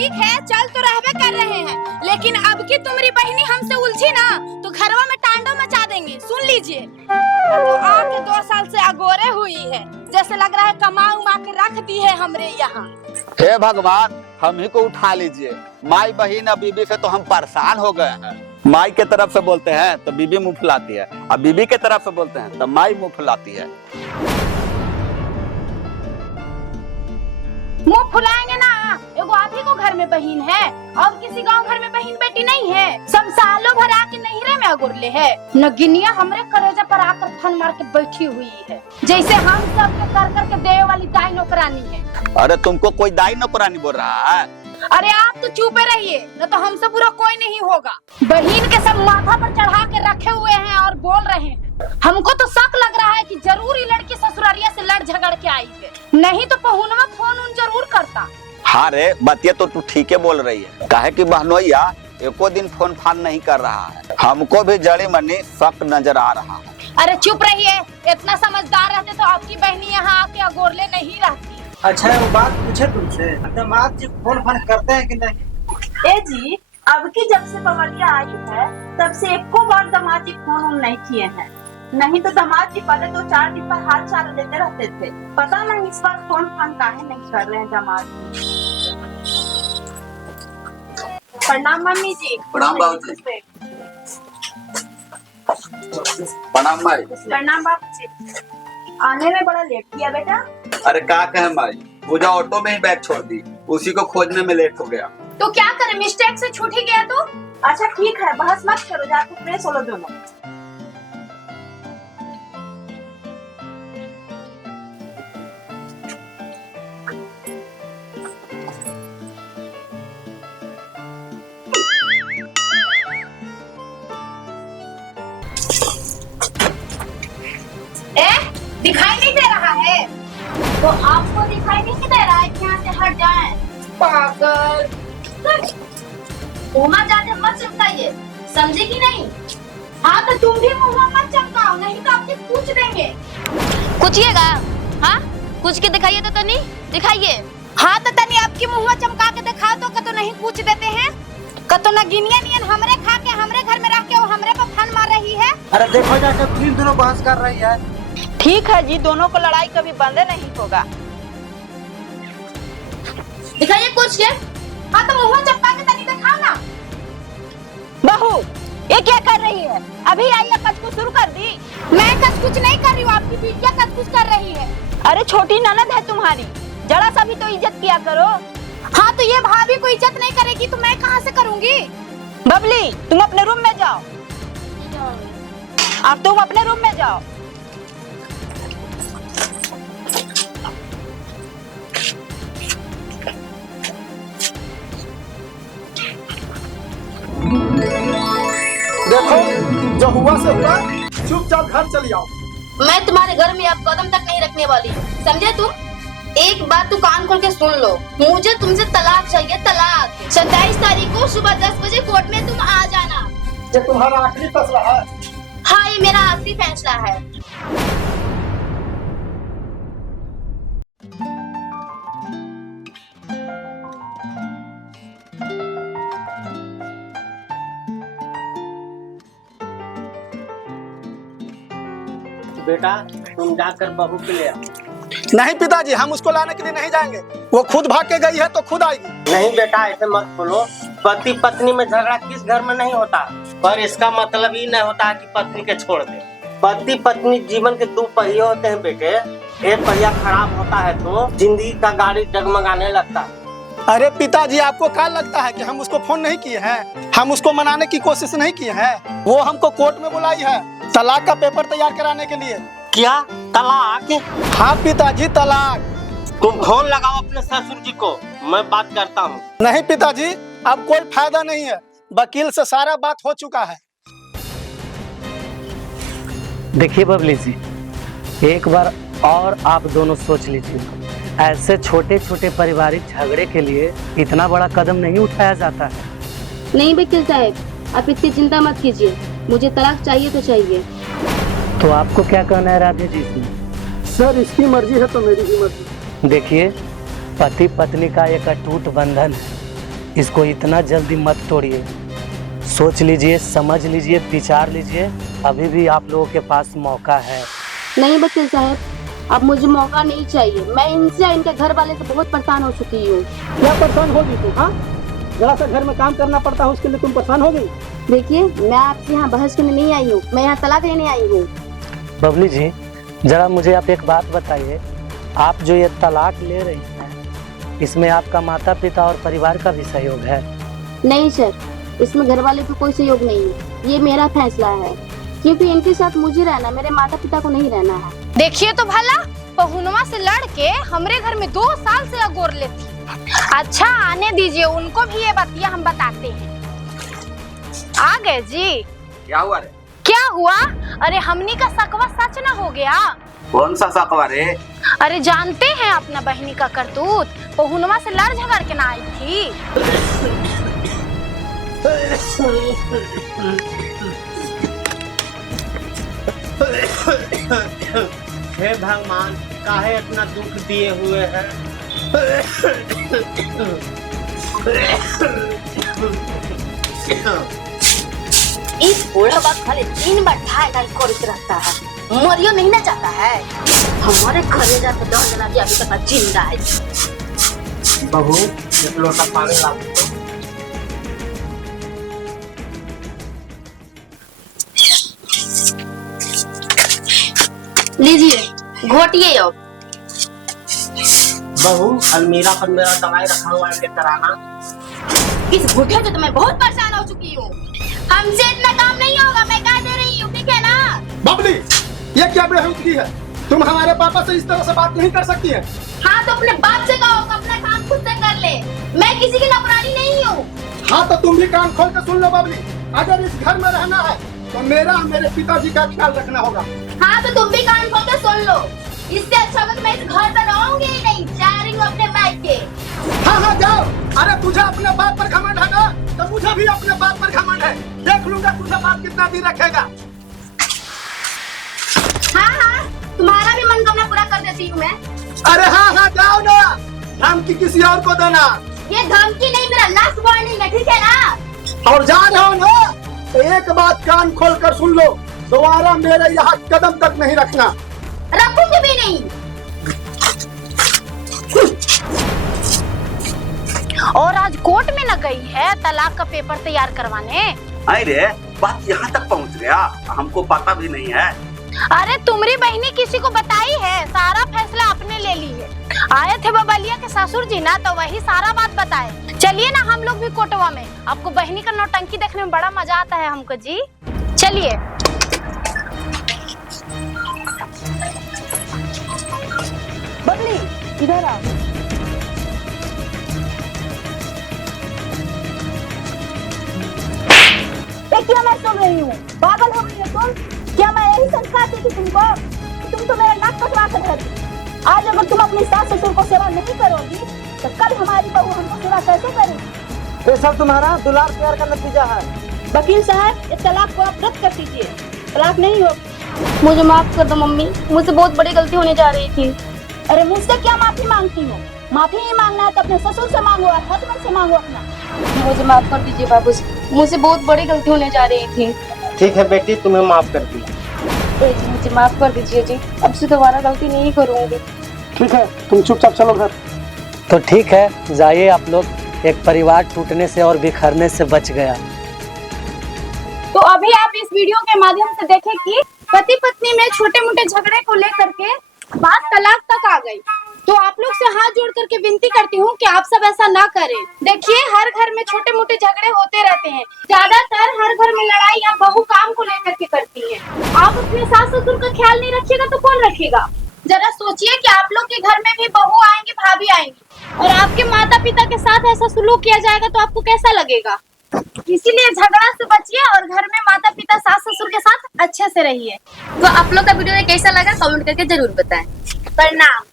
ठीक है, चल तो रहबे कर रहे हैं, लेकिन अब की तुम्हारी बहनी हमसे उलझी ना तो घरवा में तांडव मचा देंगे, सुन लीजिए। तो आके 2 साल से अगोरे हुई है, जैसे लग रहा है कमा उमा के रख दी है हमरे यहाँ। हे भगवान, हम ही को उठा लीजिए। माई बहन और बीबी से तो हम परेशान हो गए हैं। माई के तरफ से बोलते हैं तो बीबी मुंह फुलाती है, और बीबी के तरफ से बोलते हैं तो माई मुंह फुलाती है। मुंह फुलाएंगे ना, एगो आप ही को घर में बहन है और किसी गांव घर में बहन बेटी नहीं है। सब सालों भर आके नहिरे में अगुरले है। नगिनिया हमरे कलेजा पर आकर फन मार के बैठी हुई है, जैसे हम सब के कर कर के देवे वाली दाई नौकरानी है। अरे तुमको कोई दाई नौकरानी बोल रहा है? अरे आप तो चुपे रहिए, न तो हमसे बुरा कोई नहीं होगा। बहन के सब माथा पर चढ़ा के रखे हुए हैं और बोल रहे हैं। हमको तो शक लग रहा है कि जरूर ये लड़की ससुरारिया से लड़ झगड़ के आई है, नहीं तो पहुनवा फोन उन जरूर करता। हाँ रे बतिया तो तू ठीक है बोल रही है, काहे कि बहनोइया एको दिन फोन फान नहीं कर रहा है। हमको भी जड़ी मनी शक नजर आ रहा है। अरे चुप रहिए, इतना समझदार रहते तो आपकी बहनी यहाँ आके अगोरले नहीं रहती। अच्छा वो बात पूछे तुमसे, दामाद जी फोन फान करते हैं कि नहीं? ए जी, अब की जब से बवलिया आई है तब से एको बार दामाद जी फोन नहीं किए हैं। नहीं तो दामाद जी पहले 2-4 दिन पर हाल चाल लेते रहते थे। पता नहीं इस बार फोन फान काहे नहीं कर रहे हैं दामाद जी। प्रणाम मम्मी जी। प्रणाम बाबू जी। प्रणाम माई। प्रणाम बाबू जी। आने में बड़ा लेट किया बेटा। अरे क्या कहे माई, पूजा ऑटो में ही बैग छोड़ दी, उसी को खोजने में लेट हो गया। तो क्या करे, मिस्टेक से छूट ही गया तो। अच्छा ठीक है, बहस मत करो, जाके फ्रेश हो लो दोनों। दिखाई नहीं दे रहा है तो आपको दिखाई नहीं दे रहा है कि यहाँ से हट जाएं? पागल। मुँह ज्यादा मत चमकाइए, समझे कि नहीं? हाँ तो तुम भी मुँह मत चमकाओ, नहीं तो आपके पूछ देंगे। कुचिएगा? हाँ कुछ के दिखाइए तो नहीं दिखाइए। हाँ तो तनी आपकी मुँह चमका के दिखाओ तो कतो नहीं पूछ देते हैं। कतो नगिनिया नियन हमरे खा के हमरे घर में रह के वो हमरे पर फन मार रही है। अरे देखो जाके फिर दोनों बहस कर रही है। ठीक है जी, दोनों को लड़ाई कभी बंद नहीं होगा। दिखाइए कुछ के। हाँ तो मुँह चमका के तनी दिखाओ ना। बहू ये क्या कर रही है? अभी आई है, कचकुच शुरू कर दी? मैं कचकुच नहीं कर रही हूँ, आपकी बिटिया कचकुच कर रही है। अरे छोटी ननद है तुम्हारी, जरा सा भी तो इज्जत किया करो। हाँ तो ये भाभी को इज्जत नहीं करेगी तो मैं कहाँ से करूँगी। बबली तुम अपने रूम में जाओ। अब तुम अपने रूम में जाओ। देखो जो हुआ से हुआ, चुपचाप घर चली आओ। मैं तुम्हारे घर में अब कदम तक नहीं रखने वाली, समझे तुम? एक बात तू कान खोल के सुन लो, मुझे तुमसे तलाक चाहिए, तलाक। 27 तारीख को सुबह 10 बजे कोर्ट में तुम आ जाना। ये तुम्हारा आखिरी फैसला है? हाँ ये मेरा आखिरी फैसला है। बेटा तुम जाकर बहू के ले आओ। नहीं पिताजी, हम उसको लाने के लिए नहीं जाएंगे। वो खुद भाग के गई है तो खुद आएगी। नहीं बेटा ऐसे मत बोलो, पति पत्नी में झगड़ा किस घर में नहीं होता, पर इसका मतलब ये नहीं होता कि पत्नी के छोड़ दे। पति पत्नी जीवन के 2 पहिए होते हैं बेटे। एक पहिया खराब होता है तो जिंदगी का गाड़ी डगमगाने लगता है। अरे पिताजी, आपको क्या लगता है कि हम उसको फोन नहीं किए हैं? हम उसको मनाने की कोशिश नहीं किए हैं। वो हमको कोर्ट में बुलाई है तलाक का पेपर तैयार कराने के लिए। क्या तलाक? हाँ पिताजी, तलाक। तुम फोन लगाओ अपने ससुर जी को, मैं बात करता हूँ। नहीं पिताजी, अब कोई फायदा नहीं है, वकील से सारा बात हो चुका है। देखिए बबली जी, एक बार और आप दोनों सोच लीजिए। ऐसे छोटे छोटे पारिवारिक झगड़े के लिए इतना बड़ा कदम नहीं उठाया जाता है। नहीं वकील साहब, आप इतनी चिंता मत कीजिए, मुझे तलाक चाहिए तो चाहिए। तो आपको क्या कहना है राधे जी इसमें? सर इसकी मर्जी है तो मेरी भी मर्जी। देखिए, पति पत्नी का एक अटूट बंधन है, इसको इतना जल्दी मत तोड़िए। सोच लीजिए, समझ लीजिए, विचार लीजिए, अभी भी आप लोगों के पास मौका है। नहीं वकील साहब, अब मुझे मौका नहीं चाहिए। मैं इनसे, इनके घर वाले से बहुत परेशान हो चुकी हूँ। क्या परेशान होगी तू? हाँ, जरा सा घर में काम करना पड़ता है, उसके लिए तुम परेशान हो गई? देखिए, मैं आपसे यहाँ बहस करने नहीं आई हूँ, मैं यहाँ तलाक लेने आई हूँ। बबली जी, जरा मुझे आप एक बात बताइए, आप जो ये तलाक ले रही हैं, इसमें आपका माता पिता और परिवार का भी सहयोग है? नहीं सर, इसमें घर वाले का कोई सहयोग नहीं है। ये मेरा फैसला है, क्योंकि इनके साथ मुझे रहना, मेरे माता पिता को नहीं रहना है। देखिए तो भला, पहुनवा से लड़के हमरे घर में 2 साल से अगोर लेती। अच्छा आने दीजिए, उनको भी ये बातिया हम बताते हैं। आ गए जी। क्या हुआ रे? क्या हुआ? अरे हमनी का सकवा सच ना हो गया। कौन सा सकवा रे? अरे जानते हैं अपना बहनी का करतूत, पहुनवा से लड़ झगड़ के ना आई थी। हे भगवान, काहे इतना दुख दिए हुए हैं। इस बूढ़ा बाप खाली 3 बार ढाई करते रहता है, मरियो नहीं ना चाहता है। हमारे घरे जाकर 10 जना अभी तक जिंदा है। बहू, एक लोटा पानी ला दो। लीजिए, घोटिए। अब बहू, अलमीरा पर मेरा दवाई रखा हुआ है, लेकर आना। इस बूढ़े से तो मैं बहुत परेशान हो चुकी हूँ। हमसे इतना काम नहीं होगा, मैं कह दे रही हूँ, ठीक है ना? बबली, ये क्या बेहुदगी है? तुम हमारे पापा से इस तरह से बात नहीं कर सकती है। हाँ तो अपने बाप से कहो कि अपना काम खुद से कर ले। मैं किसी की नौकरानी नहीं हूँ। हाँ तो तुम भी कान खोल कर सुन लो बबली, अगर इस घर में रहना है तो मेरा मेरे पिताजी का ख्याल रखना होगा। हाँ तो तुम भी कान खोल कर सुन लो। इससे अच्छा होगा कि मैं इस घर पर रहूंगी ही नहीं, जा रही हूँ अपने मायके। हाँ हाँ जाओ। अरे तुझे अपने बाप पर घमंड है ना, तो मुझे भी अपने बाप पर घमंड है। देख लूंगा तुझे बाप कितना दिन रखेगा। हाँ हाँ, तुम्हारा भी मनोकामना पूरा कर देती हूँ मैं। अरे हाँ हाँ जाओ ना, धमकी किसी और को देना। ये धमकी नहीं, मेरा लास्ट वार्निंग है, ठीक है ना? और जा रहे हो ना, तो एक बात कान खोल कर सुन लो, दोबारा मेरे यहाँ कदम तक नहीं रखना। रखूंगी भी नहीं। और आज कोर्ट में न गई है तलाक का पेपर तैयार करवाने। अरे बात यहाँ तक पहुँच गया, हमको पता भी नहीं है। अरे तुम्हारी बहनी किसी को बताई है, सारा फैसला अपने ले ली है। आए थे बबलिया के ससुर जी ना, तो वही सारा बात बताए। चलिए ना हम लोग भी कोटवा में, आपको बहनी का नौटंकी देखने में बड़ा मजा आता है हमको जी। चलिए। बबली इधर आ। क्या मैं सुन रही हूँ? पागल हो गई हो तुम? क्या मैं यही संस्कार दी थी तुमको? तुम तो मेरा नाक कटवा कर रहती। आज अगर तुम अपनी सास ससुर को सेवा नहीं करोगी तो कल हमारी बहू हमको सेवा कैसे करेगी? ये सब तुम्हारा दुलार प्यार का नतीजा है। वकील साहब, इस तलाक को आप रद्द कर दीजिए, तलाक नहीं हो। मुझे माफ कर दो मम्मी, मुझसे बहुत बड़ी गलती होने जा रही थी। अरे मुझसे क्या माफी मांगती हो? माफी नहीं मांगना है तो अपने ससुर से मांगो, हस्बैंड से मांगो अपना। मुझे माफ कर दीजिए बाबूजी, मुझसे बहुत बड़ी गलती होने जा रही थी। ठीक है बेटी, तुम्हें माफ कर दिया। मुझे माफ कर दीजिए जी, अब से दोबारा गलती नहीं करूंगी। ठीक है, तुम चुपचाप चलो घर। तो ठीक है, जाइए आप लोग। एक परिवार टूटने से और बिखरने से बच गया। तो अभी आप इस वीडियो के माध्यम से देखें कि पति पत्नी में छोटे मोटे झगड़े को लेकर के बात तलाक तक आ गई। तो आप लोग से हाथ जोड़ करके विनती करती हूँ कि आप सब ऐसा ना करें। देखिए, हर घर में छोटे मोटे झगड़े होते रहते हैं। ज्यादातर हर घर में लड़ाई या बहू काम को लेकर के करती है। आप अपने सास ससुर का ख्याल नहीं रखिएगा तो कौन रखेगा? जरा सोचिए कि आप लोग के घर में भी बहू आएंगी, भाभी आएंगी, और आपके माता पिता के साथ ऐसा सुलूक किया जाएगा तो आपको कैसा लगेगा? इसीलिए झगड़ा से बचिए और घर में माता पिता सास ससुर के साथ अच्छे से रहिए। तो आप लोग का वीडियो कैसा लगा कमेंट करके जरूर बताएं। प्रणाम।